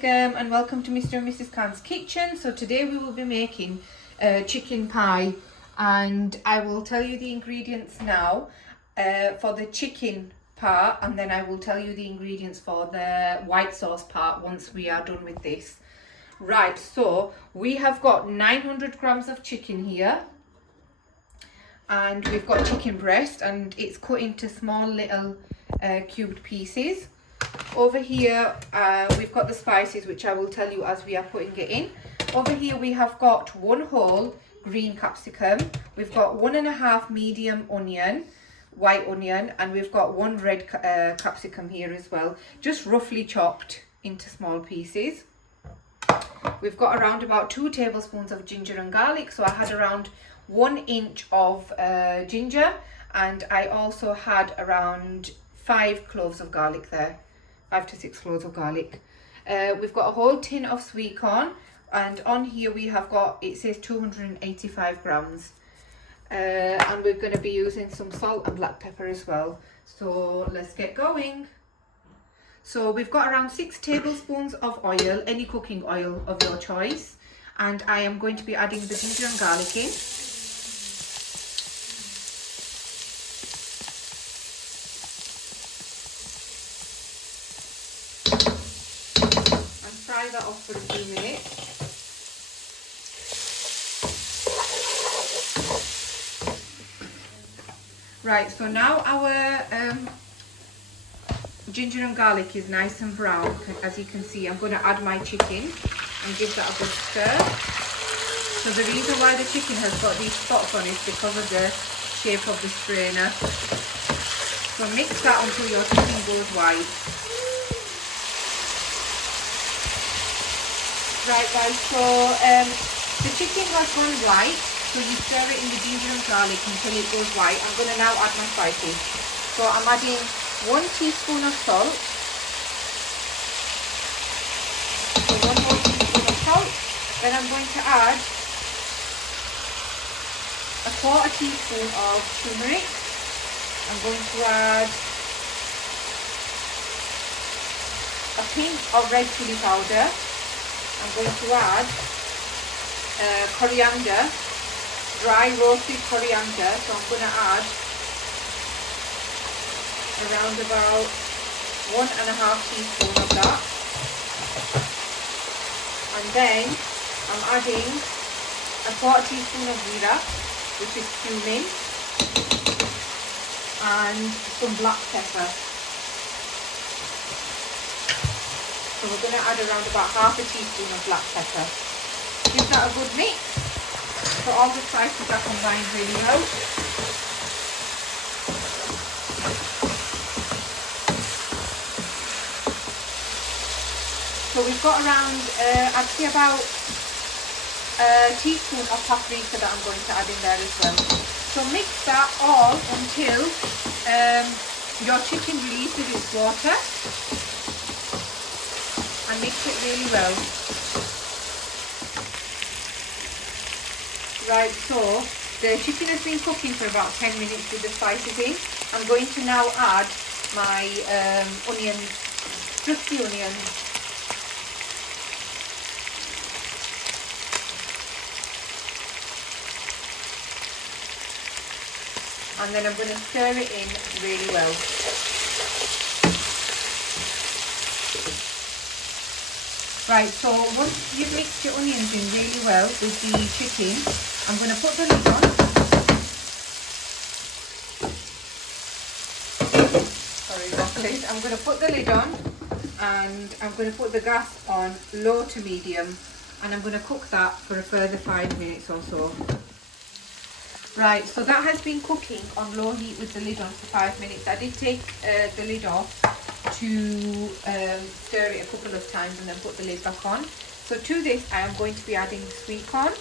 Assalamualaikum and welcome to Mr. and Mrs. Khan's kitchen. So today we will be making chicken pie, and I will tell you the ingredients now for the chicken part, and then I will tell you the ingredients for the white sauce part once we are done with this. Right, so we have got 900 grams of chicken here, and we've got chicken breast, and it's cut into small little cubed pieces. Over here we've got the spices, which I will tell you as we are putting it in. Over here we have got one whole green capsicum, we've got 1.5 medium onion, white onion, and we've got one red capsicum here as well, just roughly chopped into small pieces. We've got around about 2 tablespoons of ginger and garlic, so I had around 1 inch of ginger, and I also had around 5 cloves of garlic there. 5 to 6 cloves of garlic. We've got a whole tin of sweet corn, and on here we have got, it says 285 grams. And we're going to be using some salt and black pepper as well. So let's get going. So we've got around 6 tablespoons of oil, any cooking oil of your choice, and I am going to be adding the ginger and garlic in. Fry that off for a few minutes. Right, so now our ginger and garlic is nice and brown. As you can see, I'm going to add my chicken and give that a good stir. So the reason why the chicken has got these spots on is because of the shape of the strainer. So mix that until your chicken goes white. Right guys, so the chicken has gone white, so you stir it in the ginger and garlic until it goes white. I'm going to now add my spices. So I'm adding 1 teaspoon of salt. So 1 more teaspoon of salt. Then I'm going to add a 1/4 teaspoon of turmeric. I'm going to add a pinch of red chili powder. I'm going to add coriander, dry roasted coriander, so I'm going to add around about 1.5 teaspoons of that. And then I'm adding a 1/4 teaspoon of jeera, which is cumin, and some black pepper. So we're going to add around about 1/2 teaspoon of black pepper. Give that a good mix so all the spices are combined really well. So we've got around, I'd say about a teaspoon of paprika that I'm going to add in there as well. So mix that all until your chicken releases its water. And mix it really well. Right, so the chicken has been cooking for about 10 minutes with the spices in. I'm going to now add my onions, just the onions. And then I'm going to stir it in really well. Right, so once you've mixed your onions in really well with the chicken, I'm going to put the lid on. Sorry about the lid. I'm going to put the lid on, and I'm going to put the gas on low to medium, and I'm going to cook that for a further 5 minutes or so. Right, so that has been cooking on low heat with the lid on for 5 minutes. I did take the lid off to stir it a couple of times and then put the lid back on. So to this I am going to be adding sweet corn.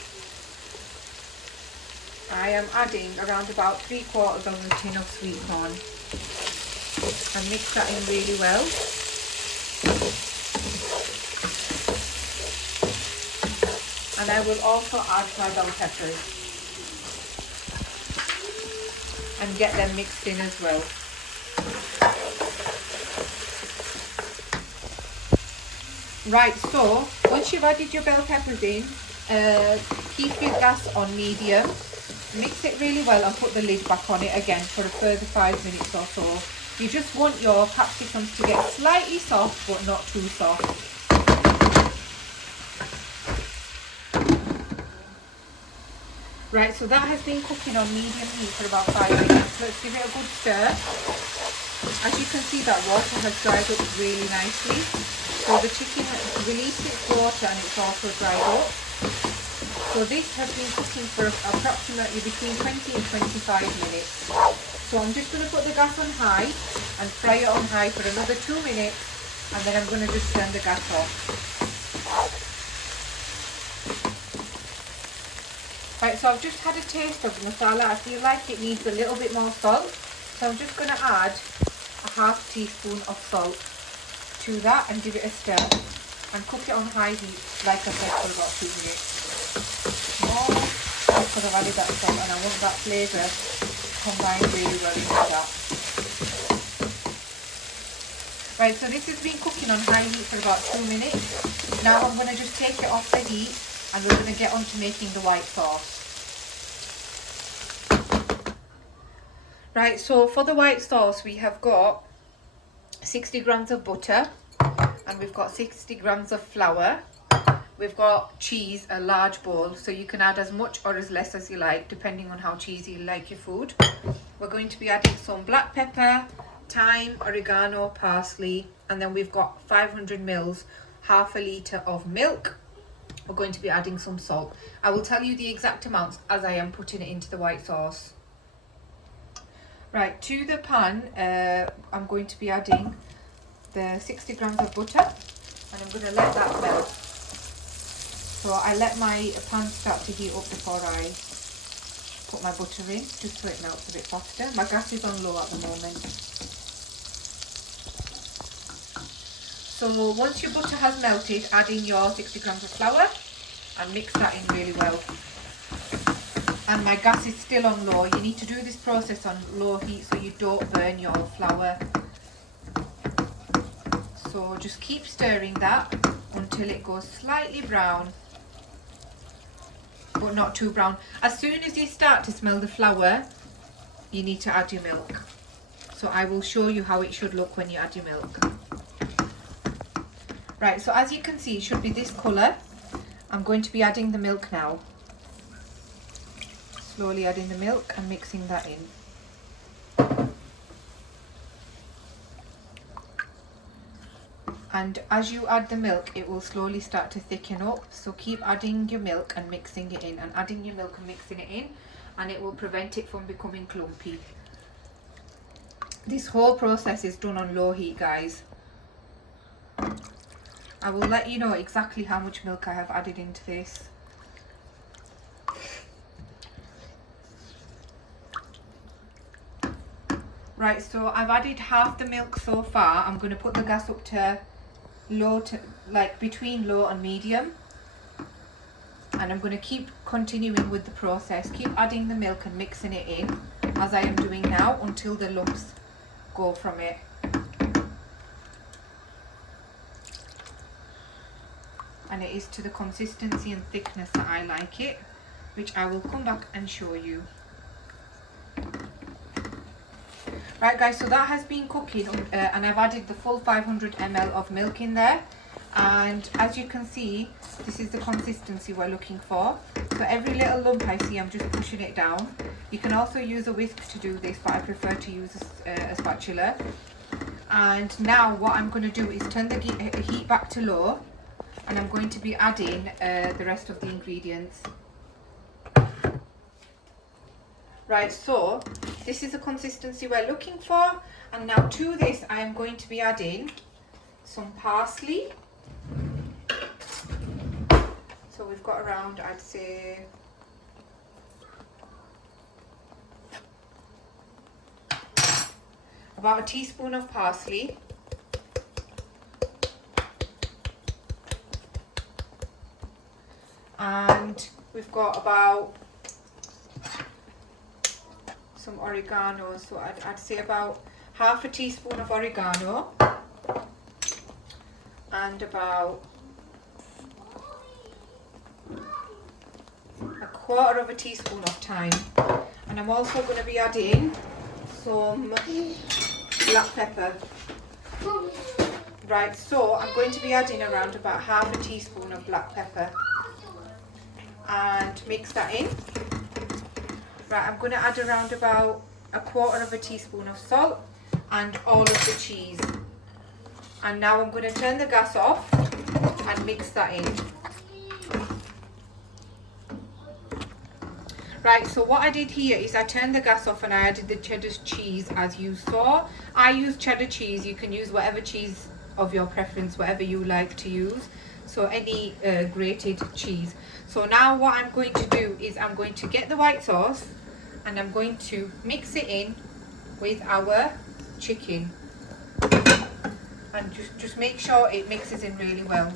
I am adding around about 3/4 of a tin of sweet corn, and mix that in really well. And I will also add my bell peppers and get them mixed in as well. Right, so once you've added your bell peppers in, keep your gas on medium. Mix it really well and put the lid back on it again for a further 5 minutes or so. You just want your capsicums to get slightly soft but not too soft. Right, so that has been cooking on medium heat for about 5 minutes. Let's give it a good stir. As you can see, that water has dried up really nicely. So the chicken has released its water and it's also dried up. So this has been cooking for approximately between 20 and 25 minutes. So I'm just going to put the gas on high and fry it on high for another 2 minutes, and then I'm going to just turn the gas off. Right, so I've just had a taste of the masala. I feel like it needs a little bit more salt. So I'm just going to add a half teaspoon of salt to that and give it a stir and cook it on high heat, like I said, for about 2 minutes. More because I've added that salt and I want that flavour combined really well into that. Right, so this has been cooking on high heat for about 2 minutes. Now I'm going to just take it off the heat and we're going to get on to making the white sauce. Right, so for the white sauce we have got 60 grams of butter and we've got 60 grams of flour. We've got cheese, a large bowl, so you can add as much or as less as you like depending on how cheesy you like your food. We're going to be adding some black pepper, thyme, oregano, parsley, and then we've got 500 mils, half a litre of milk. We're going to be adding some salt. I will tell you the exact amounts as I am putting it into the white sauce. Right, to the pan, I'm going to be adding the 60 grams of butter and I'm going to let that melt. So I let my pan start to heat up before I put my butter in, just so it melts a bit faster. My gas is on low at the moment. So once your butter has melted, add in your 60 grams of flour and mix that in really well. And my gas is still on low. You need to do this process on low heat so you don't burn your flour. So just keep stirring that until it goes slightly brown, but not too brown. As soon as you start to smell the flour, you need to add your milk. So I will show you how it should look when you add your milk. Right, so as you can see, it should be this colour. I'm going to be adding the milk now. Slowly adding the milk and mixing that in. And as you add the milk, it will slowly start to thicken up. So keep adding your milk and mixing it in, and adding your milk and mixing it in, and it will prevent it from becoming clumpy. This whole process is done on low heat, guys. I will let you know exactly how much milk I have added into this. Right, so I've added half the milk so far. I'm going to put the gas up to low, to like between low and medium. And I'm going to keep continuing with the process. Keep adding the milk and mixing it in as I am doing now until the lumps go from it. And it is to the consistency and thickness that I like it, which I will come back and show you. Right guys, so that has been cooking and I've added the full 500 ml of milk in there, and as you can see, this is the consistency we're looking for. So every little lump I see, I'm just pushing it down. You can also use a whisk to do this, but I prefer to use a spatula. And now what I'm going to do is turn the heat back to low, and I'm going to be adding the rest of the ingredients. Right, so this is the consistency we're looking for, and now to this I am going to be adding some parsley. So we've got around, I'd say, about a teaspoon of parsley. And we've got about some oregano, so I'd say about half a teaspoon of oregano, and about 1/4 teaspoon of thyme. And I'm also going to be adding some black pepper. Right, so I'm going to be adding around about 1/2 teaspoon of black pepper. And mix that in. Right, I'm going to add around about 1/4 teaspoon of salt and all of the cheese. And now I'm going to turn the gas off and mix that in. Right, so what I did here is I turned the gas off and I added the cheddar cheese as you saw. I use cheddar cheese. You can use whatever cheese of your preference, whatever you like to use. So any grated cheese. So now what I'm going to do is I'm going to get the white sauce and I'm going to mix it in with our chicken. And just make sure it mixes in really well.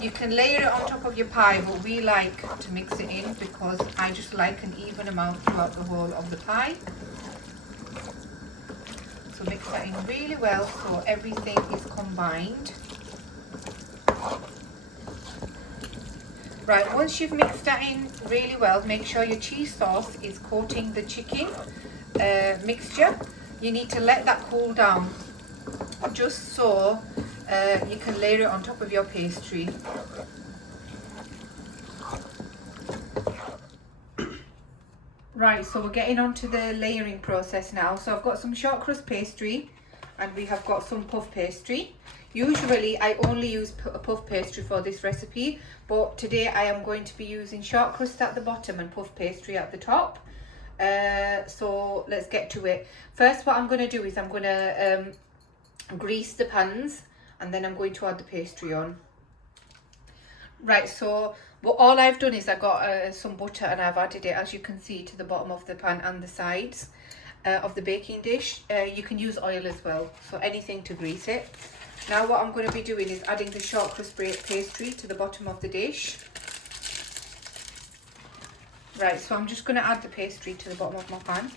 You can layer it on top of your pie, but we like to mix it in because I just like an even amount throughout the whole of the pie. So mix that in really well so everything is combined. Right, once you've mixed that in really well, make sure your cheese sauce is coating the chicken mixture. You need to let that cool down just so you can layer it on top of your pastry. Right, so we're getting on to the layering process now. So I've got some shortcrust pastry and we have got some puff pastry. Usually I only use puff pastry for this recipe, but today I am going to be using shortcrust at the bottom and puff pastry at the top. So let's get to it. First, what I'm going to do is I'm going to grease the pans and then I'm going to add the pastry on. Right, so all I've done is I got some butter and I've added it, as you can see, to the bottom of the pan and the sides of the baking dish. You can use oil as well, so anything to grease it. Now what I'm going to be doing is adding the shortcrust pastry to the bottom of the dish. Right, so I'm just going to add the pastry to the bottom of my pan.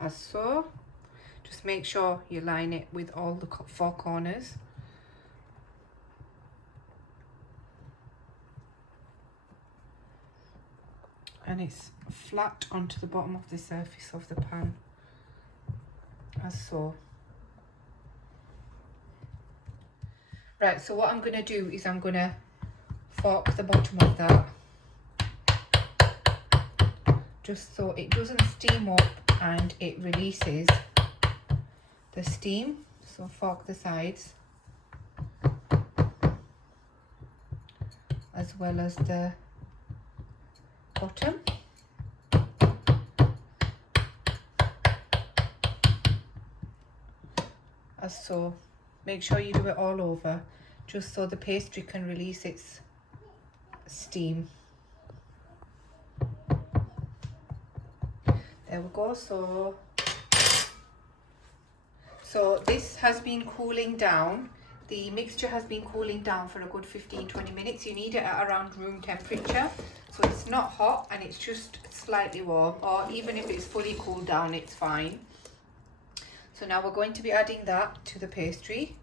As so. Just make sure you line it with all the 4 corners. And it's flat onto the bottom of the surface of the pan. As so. Right, so what I'm going to do is I'm going to fork the bottom of that. Just so it doesn't steam up and it releases the steam. So fork the sides as well as the bottom. As so. Make sure you do it all over just so the pastry can release its steam. There we go. So this has been cooling down. The mixture has been cooling down for a good 15-20 minutes. You need it at around room temperature. So it's not hot and it's just slightly warm, or even if it's fully cooled down, it's fine. So now we're going to be adding that to the pastry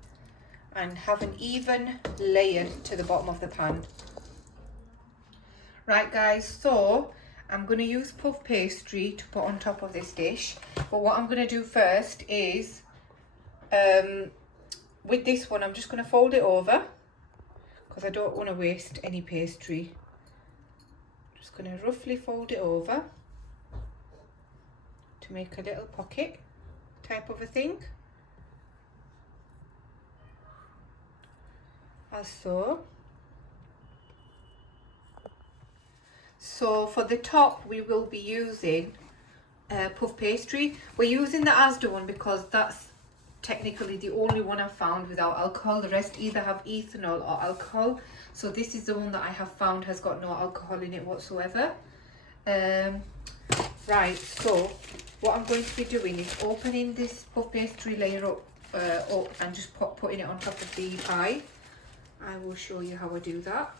and have an even layer to the bottom of the pan. Right guys, so I'm going to use puff pastry to put on top of this dish. But what I'm going to do first is, with this one, I'm just going to fold it over because I don't want to waste any pastry. Just going to roughly fold it over to make a little pocket type of a thing, as so. So for the top we will be using puff pastry. We're using the Asda one because that's technically the only one I've found without alcohol. The rest either have ethanol or alcohol, so this is the one that I have found has got no alcohol in it whatsoever. Right, so what I'm going to be doing is opening this puff pastry layer up and just putting it on top of the pie. I will show you how I do that.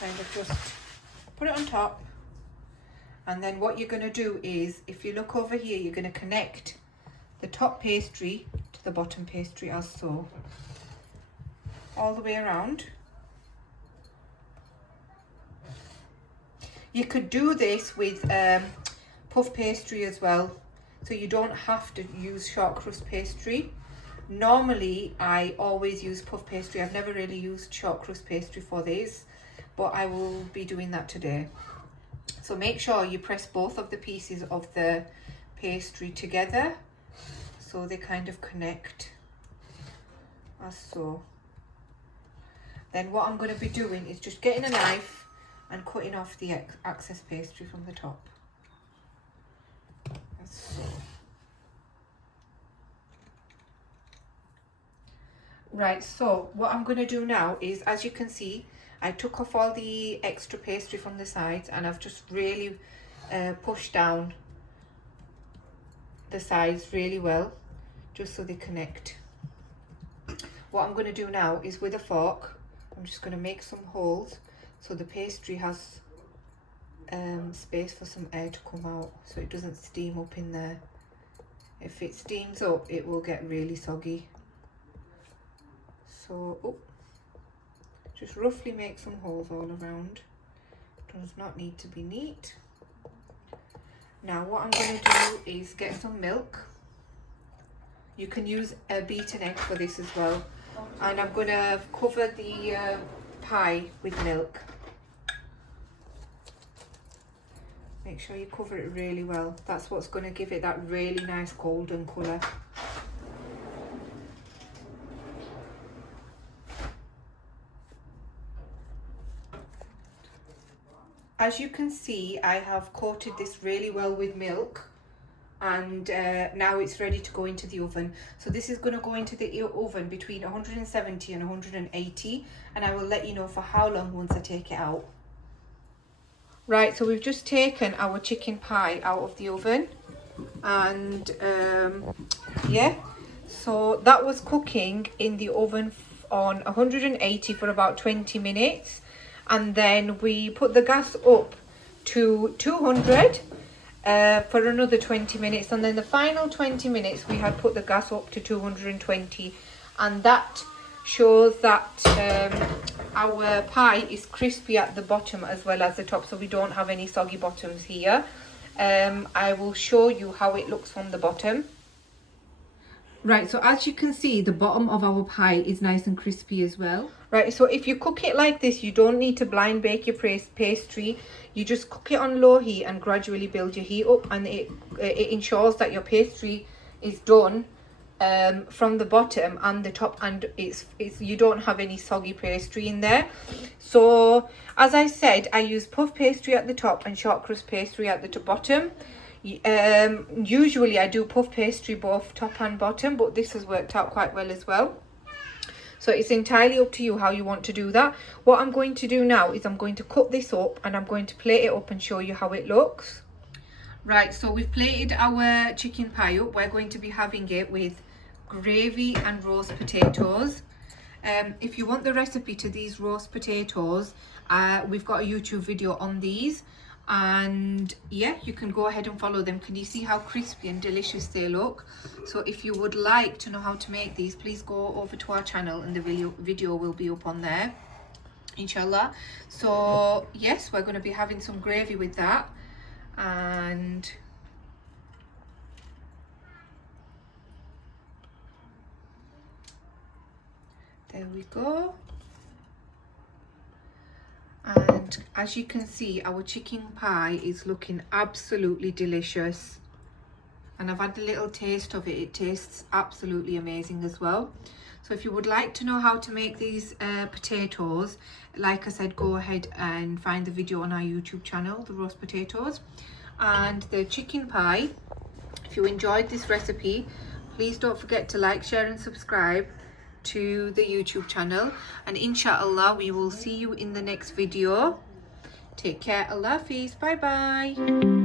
Kind of just put it on top, and then what you're going to do is, if you look over here, you're going to connect the top pastry to the bottom pastry as so, all the way around. You could do this with puff pastry as well, so you don't have to use shortcrust pastry. Normally I always use puff pastry. I've never really used shortcrust pastry for this, but I will be doing that today. So make sure you press both of the pieces of the pastry together so they kind of connect as so. Then what I'm going to be doing is just getting a knife and cutting off the excess pastry from the top. As so. Right, so what I'm going to do now is, as you can see, I took off all the extra pastry from the sides and I've just really pushed down the sides really well, just so they connect. What I'm going to do now is, with a fork, I'm just going to make some holes so the pastry has space for some air to come out, so it doesn't steam up in there. If it steams up, it will get really soggy. So just roughly make some holes all around. Does not need to be neat. Now what I'm going to do is get some milk. You can use a beaten egg for this as well. And I'm going to cover the pie with milk. Make sure you cover it really well. That's what's going to give it that really nice golden colour. As you can see, I have coated this really well with milk, and now it's ready to go into the oven. So this is going to go into the oven between 170 and 180, and I will let you know for how long once I take it out. Right, so we've just taken our chicken pie out of the oven, and yeah, so that was cooking in the oven on 180 for about 20 minutes. And then we put the gas up to 200 for another 20 minutes. And then the final 20 minutes, we had put the gas up to 220. And that shows that our pie is crispy at the bottom as well as the top. So we don't have any soggy bottoms here. I will show you how it looks from the bottom. Right, so as you can see, the bottom of our pie is nice and crispy as well. Right, so if you cook it like this, you don't need to blind bake your pastry. You just cook it on low heat and gradually build your heat up, and it ensures that your pastry is done from the bottom and the top, and it's you don't have any soggy pastry in there. So as I said, I use puff pastry at the top and shortcrust pastry at the bottom. Usually I do puff pastry both top and bottom, but this has worked out quite well as well. So it's entirely up to you how you want to do that. What I'm going to do now is I'm going to cut this up and I'm going to plate it up and show you how it looks. Right, so we've plated our chicken pie up. We're going to be having it with gravy and roast potatoes. If you want the recipe to these roast potatoes, we've got a YouTube video on these. And yeah, you can go ahead and follow them. Can you see how crispy and delicious they look? So if you would like to know how to make these, please go over to our channel and the video will be up on there, inshallah. So yes, we're going to be having some gravy with that, and there we go. And as you can see, our chicken pie is looking absolutely delicious, and I've had a little taste of it. It tastes absolutely amazing as well. So if you would like to know how to make these potatoes, like I said, go ahead and find the video on our YouTube channel, the roast potatoes and the chicken pie. If you enjoyed this recipe, please don't forget to like, share and subscribe to the YouTube channel, and inshallah we will see you in the next video. Take care. Allah Hafiz. Bye bye.